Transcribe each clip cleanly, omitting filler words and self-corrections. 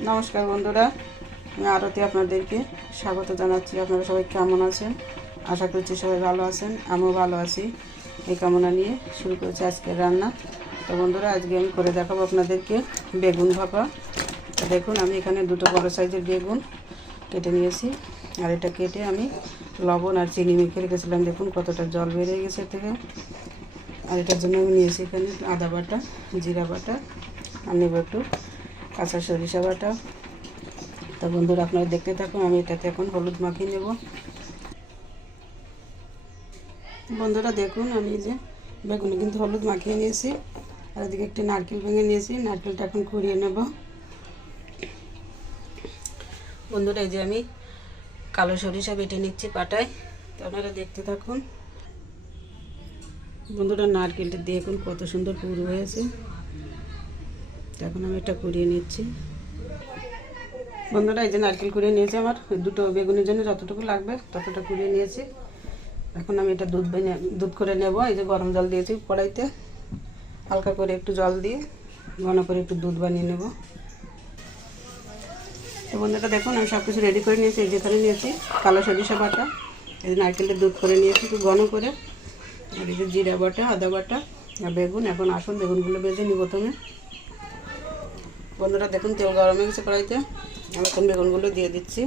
নমস্কার বন্ধুরা, আমি আরতি আপনাদেরকে স্বাগত জানাচ্ছি। আপনারা সবাই কেমন আছেন? আশা করছি সবাই ভালো আছেন, আমিও ভালো আছি। এই কামনা নিয়ে শুরু করেছি আজকের রান্না। তো বন্ধুরা, আজকে আমি করে দেখাবো আপনাদেরকে বেগুন ভাপা। তো দেখুন, আমি এখানে দুটো বড় সাইজের বেগুন কেটে নিয়েছি, আর এটা কেটে আমি লবণ আর চিনি মেখে রেখেছিলাম। দেখুন কতটা জল বেরিয়ে গেছে এর থেকে। আর এটার জন্য আমি নিয়েছি এখানে আদা বাটা, জিরা বাটা, আর নেব একটু কাঁচা সরিষা বাটা। তো বন্ধুরা, আপনারা দেখতে থাকুন। আমি এটাতে এখন হলুদ মাখিয়ে নেব। বন্ধুরা দেখুন, আমি যে বেগুনে কিন্তু হলুদ মাখিয়ে নিয়েছি, আর এদিকে একটি নারকেল ভেঙে নিয়েছি। নারকেলটা এখন কুড়িয়ে নেব। বন্ধুরা, এই যে আমি কালো সরিষা বেটে নিচ্ছি পাটায়। তো আপনারা দেখতে থাকুন। বন্ধুরা, নারকেলটা দেখুন কত সুন্দর পুরো হয়েছে। এখন আমি এটা কুড়িয়ে নিচ্ছি। বন্ধুরা, এই যে নারকেল কুড়িয়ে নিয়েছি। আমার দুটো বেগুনের জন্য যতটুকু লাগবে ততটা কুড়িয়ে নিয়েছি। এখন আমি এটা দুধ করে নেব। এই যে গরম জল দিয়েছি কড়াইতে, হালকা করে একটু জল দিয়ে ঘন করে একটু দুধ বানিয়ে নেব। তো বন্ধুরা দেখুন, আমি সব কিছু রেডি করে নিয়েছি। এই যেখানে নিয়েছি কালো সরিষা বাটা, এই যে নারকেলের দুধ করে নিয়েছি একটু ঘন করে, আর এই যে জিরা বাটা, আদা বাটা, আর বেগুন। এখন আসুন বেগুনগুলো ভেজে নিই প্রথমে। বন্ধুরা দেখুন, তেল গরম হয়ে গেছে কড়াইতে। আমি এখন বেগুনগুলো দিয়ে দিচ্ছি।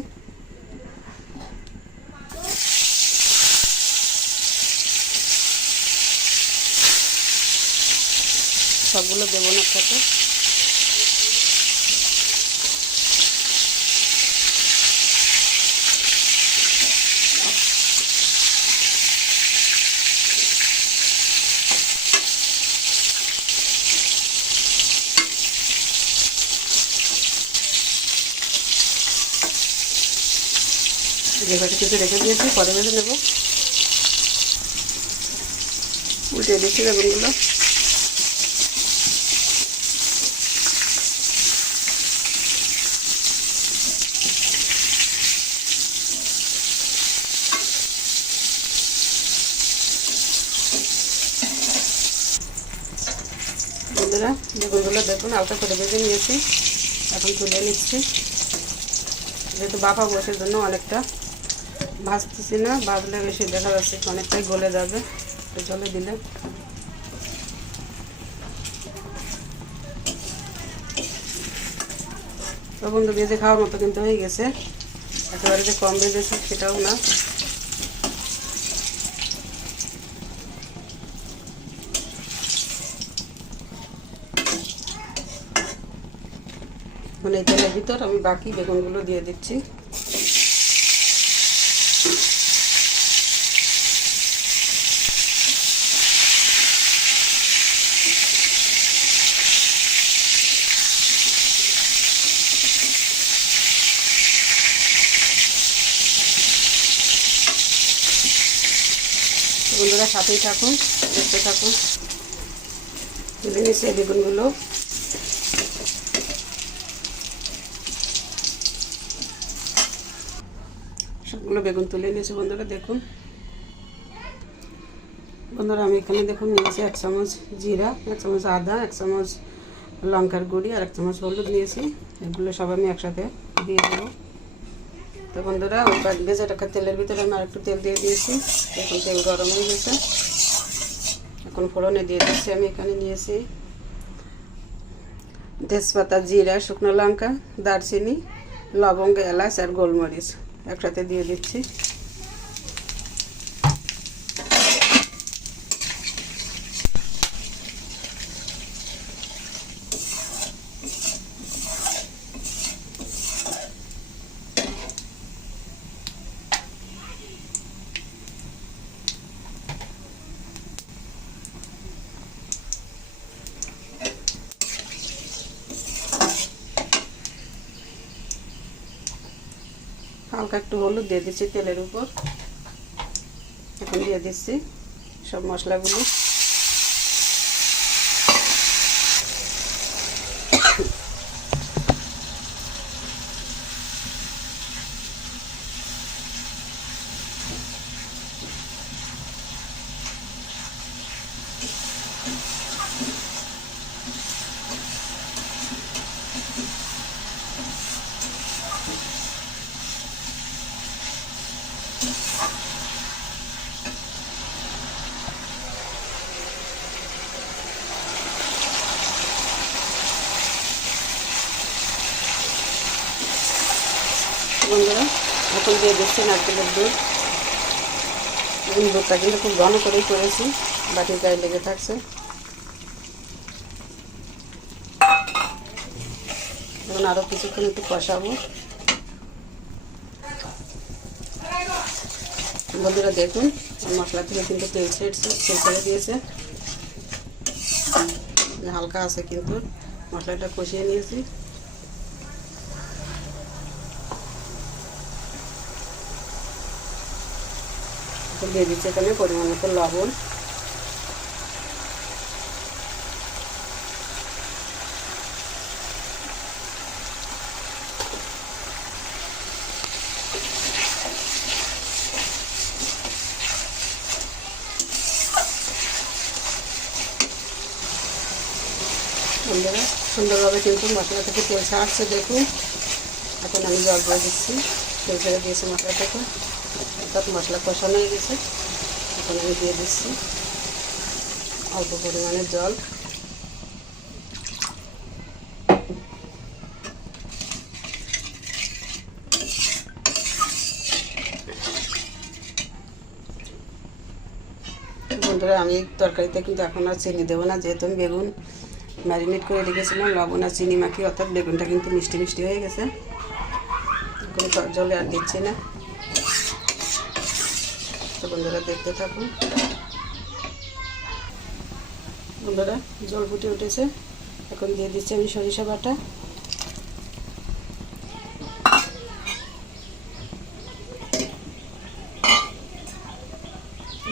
সবগুলো দেবো না একসাথে। যেভাবে কিছু রেখে দিয়েছি, পরে ভেজে নেব। উল্টে দিচ্ছি বেগুনগুলো। বন্ধুরা, বেগুনগুলো দেখুন হালকা করে ভেজে নিয়েছি। এখন তুলে নিচ্ছি। যেহেতু বাফা বসের জন্য অনেকটা ভাজতেছি না, ভাজলে বেশি দেখা যাচ্ছে অনেকটাই গলে যাবে। তো জলে দিলে তো বন্ধু, ভেজে খাওয়ার মতো কিন্তু হয়ে গেছে। একেবারে যে কম ভেজেছে সেটাও না। মানে এই তেলের ভিতর আমি বাকি বেগুনগুলো দিয়ে দিচ্ছি। বন্ধুরা সাথেই থাকুন, দেখতে থাকুন। তুলে নিচ্ছি এই বেগুনগুলো। সবগুলো বেগুন তুলে নিয়েছি বন্ধুরা দেখুন। বন্ধুরা, আমি এখানে দেখুন নিয়েছি 1 চামচ জিরা, 1 চামচ আদা, 1 চামচ লঙ্কার গুঁড়ি, আর 1 চামচ হলুদ নিয়েছি। এগুলো সব আমি একসাথে দিয়ে দেবো। তো বন্ধুরা, ওই ভেজে রাখা তেলের ভিতরে আমি আরেকটু তেল দিয়ে দিয়েছি। এখন তেল গরম হয়ে গেছে। এখন ফোড়নে দিয়ে দিচ্ছি। আমি এখানে নিয়েছি তেজপাতা, জিরা, শুকনো লঙ্কা, দারচিনি, লবঙ্গ, এলাচ আর গোলমরিচ একসাথে দিয়ে দিচ্ছি। হালকা একটু হলুদ দিয়ে দিচ্ছি তেলের উপর। এখন দিয়ে দিচ্ছি সব মশলাগুলো। বন্ধুরা এখন দিয়ে দিচ্ছি নারকেলের দুধ। দুধটা কিন্তু খুব ঘন করেই করেছি, বাটির গায়ে লেগে থাকছে। এখন আরও কিছুক্ষণ একটু কষাবো। বন্ধুরা দেখুন মশলা থেকে কিন্তু তেল ছেড়ে দিয়েছে, হালকা আছে কিন্তু মশলাটা কষিয়ে নিয়েছি। দিয়ে দিচ্ছি এখানে পরিমাণ মতো লবণ। বন্ধুরা সুন্দরভাবে কিন্তু মশলা থেকে তেল ছাড়ছে দেখুন। এখন আমি জল দিয়ে দিচ্ছি, তেল ছেড়ে দিয়েছি মশলা থেকে, অর্থাৎ মশলা কষানো হয়ে গেছে। এখন আমি দিয়ে দিচ্ছি অল্প পরিমাণে জল। বন্ধুরা আমি তরকারিতে কিন্তু এখন আর চিনি দেবো না, যেহেতু আমি বেগুন ম্যারিনেট করে রেখেছিলাম লবণ আর চিনি মাখিয়ে, অর্থাৎ বেগুনটা কিন্তু মিষ্টি মিষ্টি হয়ে গেছে। কোনো জলে আর দিচ্ছি না। তো বন্ধুরা দেখতে থাকুন। বন্ধুরা জল ফুটে উঠেছে, এখন দিয়ে দিচ্ছি আমি সরিষা বাটা।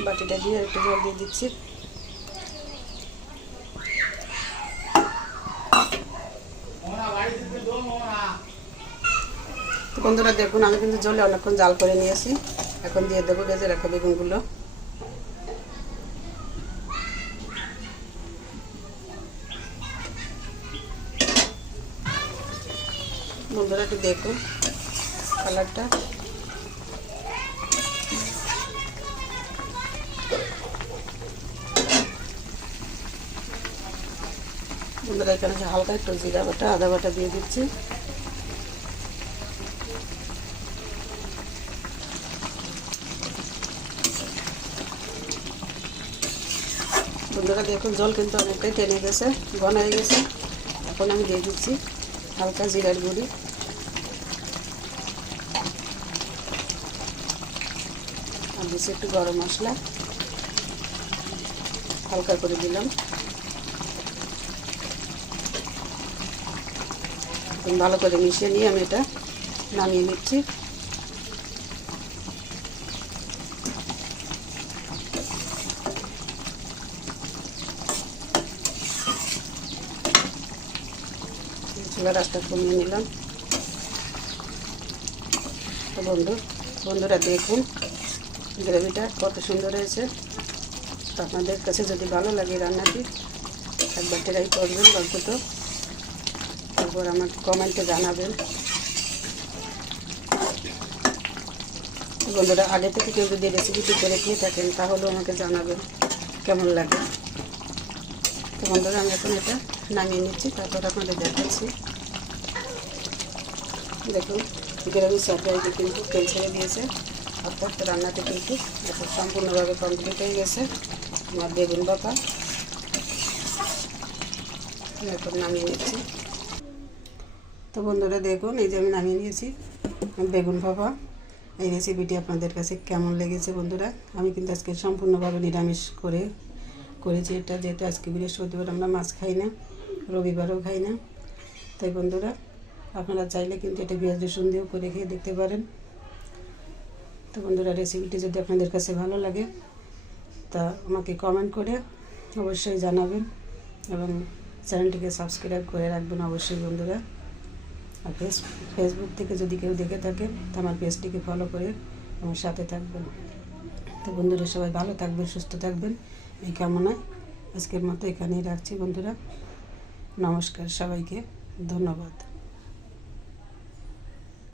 বাটিটা দিয়ে একটু জল দিয়ে দিচ্ছি। তো বন্ধুরা দেখুন আমি কিন্তু জলে অনেকক্ষণ জাল করে নিয়েছি। এখন দিয়ে দেবো ভেজে রাখা বেগুনগুলো। বন্ধুরা একটু দেখুন কালারটা। বন্ধুরা এখানে হালকা একটু জিরা বাটা আদা বাটা দিয়ে দিচ্ছি। বন্ধুরা দেখুন জল কিন্তু অনেকটাই টেনে গেছে, ঘন হয়ে গেছে। এখন আমি দিয়ে দিচ্ছি হালকা জিরার গুঁড়ি, আর দিচ্ছি একটু গরম মশলা, হালকা করে দিলাম। ভালো করে মিশিয়ে নিয়ে আমি এটা নামিয়ে নিচ্ছি। চুলার আঁচটা কমিয়ে নিলাম। তো বন্ধুরা দেখুন গ্রেভিটা কত সুন্দর হয়েছে। তো আপনাদের কাছে যদি ভালো লাগে রান্নাটি একবার ট্রাই করবেন অন্তত, তারপর আমাকে কমেন্টে জানাবেন। বন্ধুরা আগে থেকে কেউ যদি রেসিপিটি করে খেয়ে থাকেন তাহলেও আমাকে জানাবেন কেমন লাগে। তো বন্ধুরা আমি এখন এটা নামিয়ে নিচ্ছি, তারপর আপনাদের দেখাচ্ছি। দেখুন গ্রেভি সাইডে কিন্তু তেল ছেড়ে দিয়েছে, অর্থাৎ রান্নাটি কিন্তু এখন সম্পূর্ণভাবে কমপ্লিট হয়ে গেছে। আমার বেগুন ভাপা এখন নামিয়ে নিচ্ছি। তো বন্ধুরা দেখুন এই যে আমি নামিয়ে নিয়েছি বেগুন ভাপা। এই রেসিপিটি আপনাদের কাছে কেমন লেগেছে বন্ধুরা? আমি কিন্তু আজকে সম্পূর্ণভাবে নিরামিষ করেছি এটা, যেহেতু আজকে বৃহস্পতিবার আমরা মাছ খাই না, রবিবারও খাই না। তাই বন্ধুরা আপনারা চাইলে কিন্তু এটা পেঁয়াজ রসুন দিয়েও করে খেয়ে দেখতে পারেন। তো বন্ধুরা রেসিপিটি যদি আপনাদের কাছে ভালো লাগে তা আমাকে কমেন্ট করে অবশ্যই জানাবেন এবং চ্যানেলটিকে সাবস্ক্রাইব করে রাখবেন অবশ্যই বন্ধুরা। আর ফেসবুক থেকে যদি কেউ দেখে থাকেন তো আমার পেজটিকে ফলো করে আমার সাথে থাকবেন। তো বন্ধুরা সবাই ভালো থাকবেন, সুস্থ থাকবেন এই কামনায় আজকের মতো এখানেই রাখছি বন্ধুরা। নমস্কার, সবাইকে ধন্যবাদ।